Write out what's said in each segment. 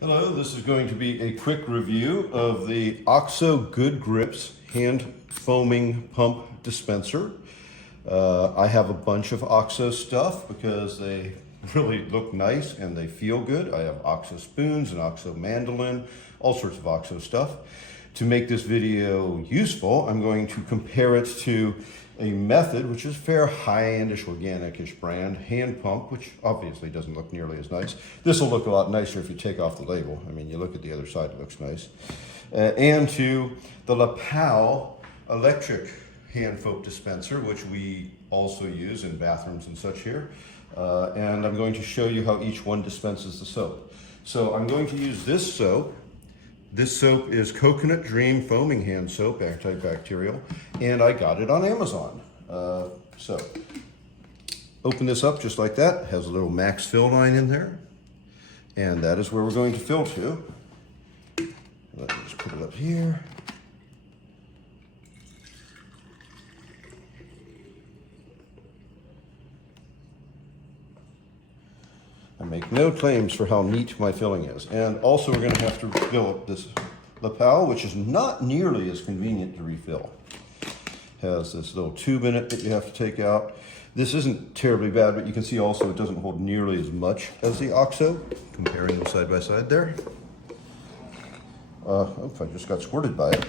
Hello, this is going to be a quick review of the OXO Good Grips hand foaming pump dispenser. I have a bunch of OXO stuff because they really look nice and they feel good. I have OXO spoons and OXO mandolin, all sorts of OXO stuff. To make this video useful, I'm going to compare it to a Method, which is a fair high-endish, organic-ish brand, hand pump, which obviously doesn't look nearly as nice. This will look a lot nicer if you take off the label. I mean, you look at the other side, it looks nice. And to the lapel electric hand soap dispenser, which we also use in bathrooms and such here. And I'm going to show you how each one dispenses the soap. So I'm going to use this soap. This soap is Coconut Dream Foaming Hand Soap, antibacterial, and I got it on Amazon. So, open this up just like that. It has a little max fill line in there, and that is where we're going to fill to. Let me just put it up here. I make no claims for how neat my filling is. And also we're going to have to fill up this lapel, which is not nearly as convenient to refill. Has this little tube in it that you have to take out. This isn't terribly bad, but you can see also it doesn't hold nearly as much as the OXO, comparing them side by side there. Oops, I just got squirted by it.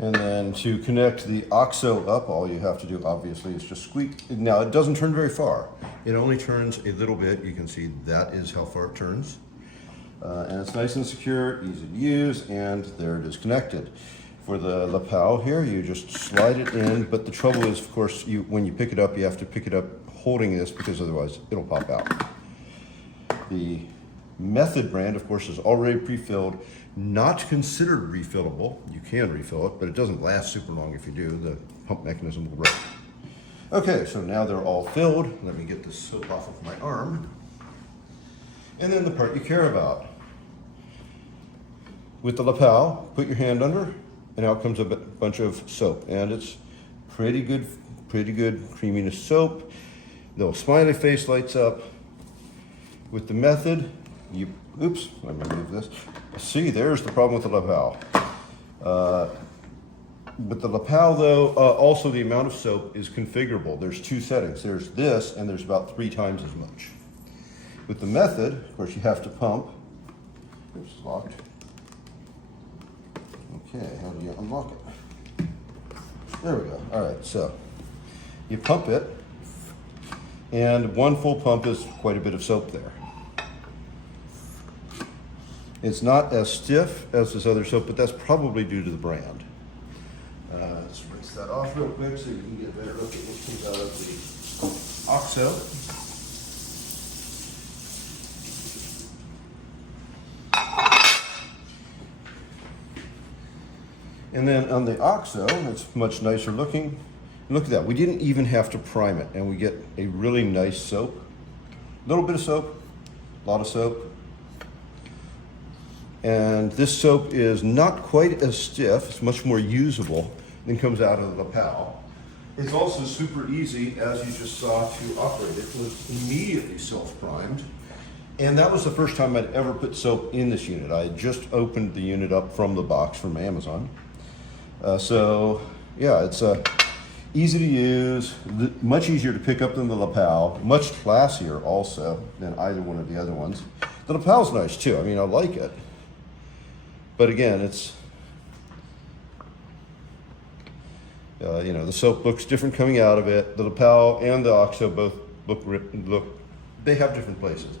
And then to connect the OXO up, all you have to do obviously is just squeak. Now it doesn't turn very far. It only turns a little bit. You can see that is how far it turns. And it's nice and secure, easy to use, and there it is connected. For the lapel here, you just slide it in, but the trouble is, of course, when you pick it up, you have to pick it up holding this because otherwise it'll pop out. The Method brand, of course, is already pre-filled, not considered refillable. You can refill it, but it doesn't last super long if you do. The pump mechanism will break. Okay, so now they're all filled. Let me get this soap off of my arm. And then the part you care about. With the lapel, put your hand under, and out comes a bunch of soap. And it's pretty good creaminess soap. The little smiley face lights up. With the Method, oops, let me move this. See, there's the problem with the lapel. With the lapel though, also the amount of soap is configurable. There's two settings. There's this, and there's about 3 times as much. With the Method, of course, you have to pump. Oops, it's locked. Okay, how do you unlock it? There we go. All right, so you pump it, and one full pump is quite a bit of soap there. It's not as stiff as this other soap, but that's probably due to the brand. Let's rinse that off real quick so you can get a better look at what comes out of the OXO. And then on the OXO, it's much nicer looking. Look at that, we didn't even have to prime it, and we get a really nice soap. A little bit of soap, a lot of soap. And this soap is not quite as stiff, it's much more usable than comes out of the lapel. It's also super easy, as you just saw, to operate. It was immediately self-primed. And that was the first time I'd ever put soap in this unit. I had just opened the unit up from the box from Amazon. So yeah, it's easy to use, much easier to pick up than the lapel, much classier also than either one of the other ones. The lapel's nice too, I mean, I like it. But again, it's, you know, the soap looks different coming out of it. The lapel and the OXO both look, they have different places.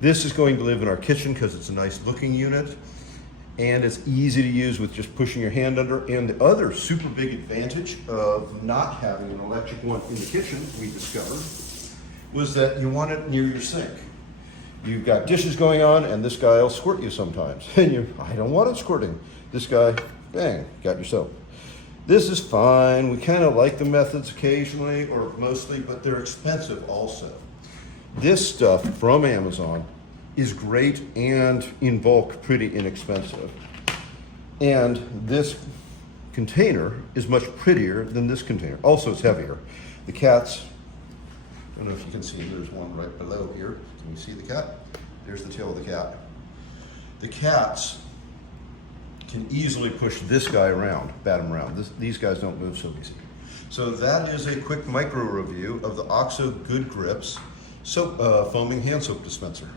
This is going to live in our kitchen because it's a nice looking unit. And it's easy to use with just pushing your hand under. And the other super big advantage of not having an electric one in the kitchen, we discovered, was that you want it near your sink. You've got dishes going on, and this guy will squirt you sometimes. And I don't want it squirting. This guy, bang, got your soap. This is fine. We kind of like the Methods occasionally, or mostly, but they're expensive also. This stuff from Amazon is great and in bulk pretty inexpensive. And this container is much prettier than this container. Also, it's heavier. The cats, I don't know if you can see, there's one right below here. Can you see the cat? There's the tail of the cat. The cats can easily push this guy around, bat him around. These guys don't move so easy. So that is a quick micro review of the OXO Good Grips soap, foaming hand soap dispenser.